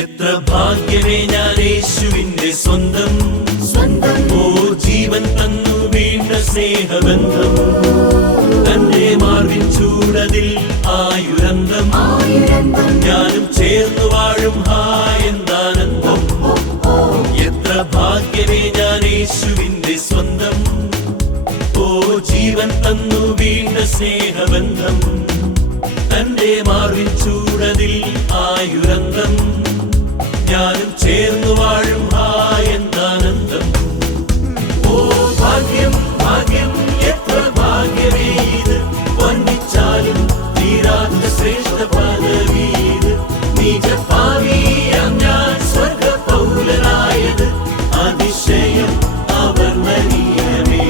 എത്ര ഭാഗ്യമേ ഞാൻ യേശുവിന്റെ സ്വന്തം ഓ ജീവൻ തന്നു വീണ്ട സ്നേഹബന്ധം തന്റെ മാർവിൻ ചൂടതിൽ ആയുരന്തം ഞാനും ചേർന്നു വാഴും എന്താനന്ദം എത്ര ഭാഗ്യമേ ഞാൻ യേശുവിന്റെ സ്വന്തം ഓ ജീവൻ തന്നു വീണ്ട സ്നേഹബന്ധം തന്റെ മാർവിൻ ചൂടതിൽ ആയുരന്തം ഞാനും ചേർന്നു വാഴും എന്താനന്ദം ഓ ഭാഗ്യം ഭാഗ്യം എത്ര ഭാഗ്യമേ ഇത് വർണ്ണിച്ചാലും തീരാത്ത ശ്രേഷ്ഠ പദവി ഇത് നീചപാപിയാം ഞാൻ സ്വർഗ പൗരനായത് അതിശയം അവർണ്ണനീയമേ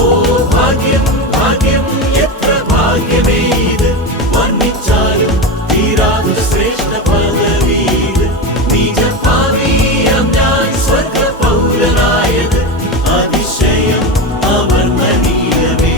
ഓ ഭാഗ്യം ഭാഗ്യം എത്ര ഭാഗ്യമേ ഇത് വർണ്ണിച്ചാലും തീരാത്ത ശ്രേഷ്ഠ പദവി ഇത് നീചപാപിയാം ഞാൻ സ്വർഗ പൗരനായത് അതിശയം അവർണ്ണനീയമേ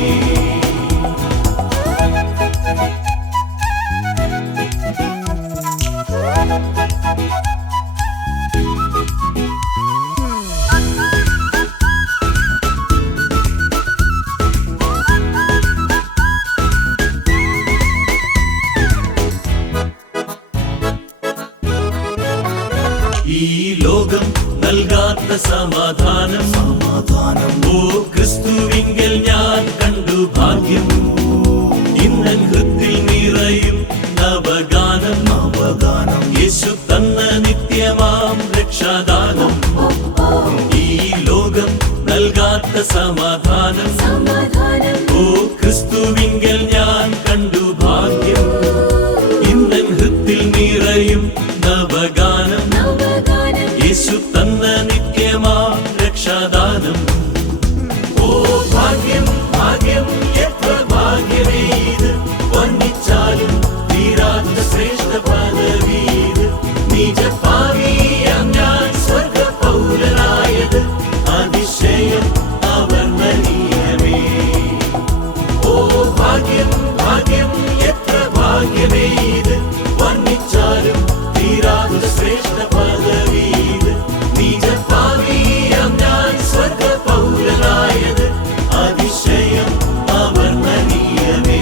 ഈ ലോകം നൽകാത്ത സമാധാനം ഓ ക്രിസ്തുവിങ്കൽ ഞാൻ കണ്ടു ഭാഗ്യം ഇന്നൻ ഹൃത്തിൽ നിറയും നവഗാനം യേശു തന്ന നിത്യമാം രക്ഷാദാനം ഈ ലോകം നൽകാത്ത സമാധാനം ഓ ക്രിസ്തുവിങ്കൽ ഞാൻ കണ്ടു ഭാഗ്യം ഇന്നൻ ഹൃത്തിൽ നിറയും നവഗാനം യേശു തന്ന നിത്യമാം രക്ഷാദാനം ഓ ഭാഗ്യം ഭാഗ്യം എത്ര ഭാഗ്യമേ ഇത് വർണ്ണിച്ചാലും തീരാത്ത ശ്രേഷ്ഠ പദവി ഇത് നീചപാപിയാം ഞാൻ സ്വർഗ പൗരനായത് അതിശയം അവർണ്ണനീയമേ ഓ ഭാഗ്യം ഭാഗ്യം എത്ര ഭാഗ്യമേ ഇത് വർണ്ണിച്ചാലും തീരാത്ത ശ്രേഷ്ഠ പദവി ഇത് നീചപാപിയാം ഞാൻ സ്വർഗ പൗരനായത് അതിശയം അവർണ്ണനീയമേ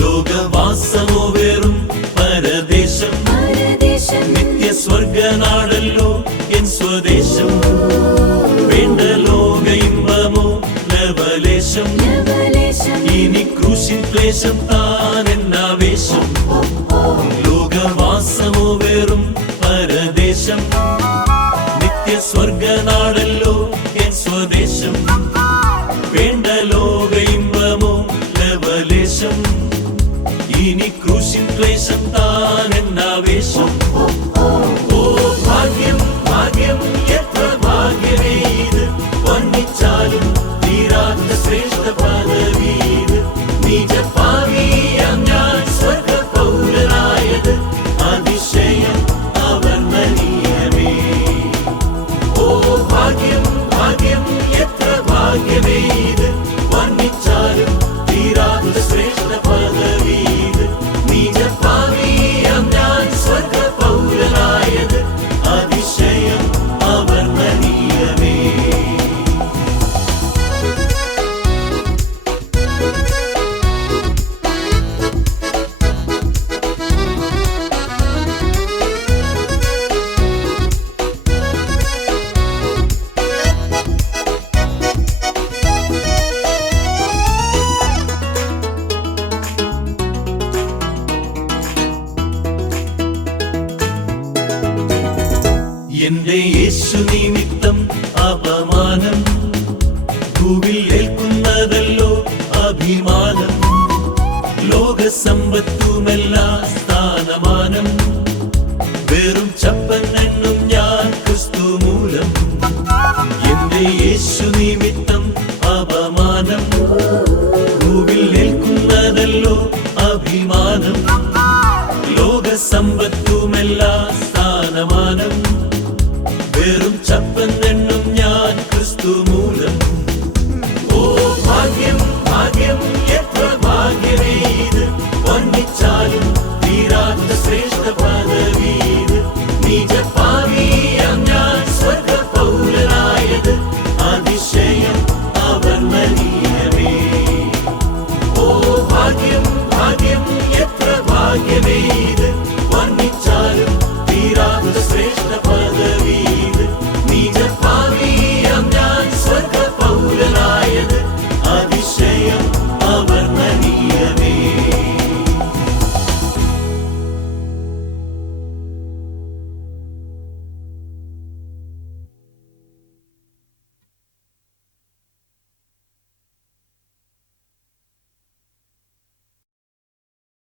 ലോകവാസമോ വെറും പരദേശം നിത്യസ്വർഗനാടല്ലോ എൻ സ്വദേശം വേണ്ട ലോക ഇമ്പമോ ലവലേശം ഇനി ക്രൂശിൻ ക്ലേശം താൻ എന്നാവേശം ലോകവാസമോ വെറും പരദേശം നിത്യസ്വർഗനാടല്ലോ എൻ സ്വദേശം വേണ്ട ലോക ഇമ്പമോ ലവലേശം ഇനി ക്രൂശിൻ ക്ലേശം താൻ എന്നാവേശം ഓ ഭാഗ്യം ഭാഗ്യം എത്ര ഭാഗ്യമേ ഇത് വർണ്ണിച്ചാലും തീരാത്ത ശ്രേഷ്ഠ പദവി ഇത് നീചപാപിയാം ഞാൻ സ്വർഗ പൗരനായത് അതിശയം അവർണ്ണനീയമേ എന്റെ യേശു നിമിത്തം അപമാനം ഭൂവിൽ ഏൽക്കുന്നതല്ലോ അഭിമാനം. ലോകസമ്പത്തുമെല്ലാം സ്ഥാനമാനം വെറും ചപ്പന്നെണ്ണും ഞാൻ ക്രിസ്തു മൂലം. എന്റെ യേശു നിമിത്തം അപമാനം ഭൂവിൽ ഏൽക്കുന്നതല്ലോ അഭിമാനം. ലോകസമ്പത്തുമെല്ലാം സ്ഥാനമാനം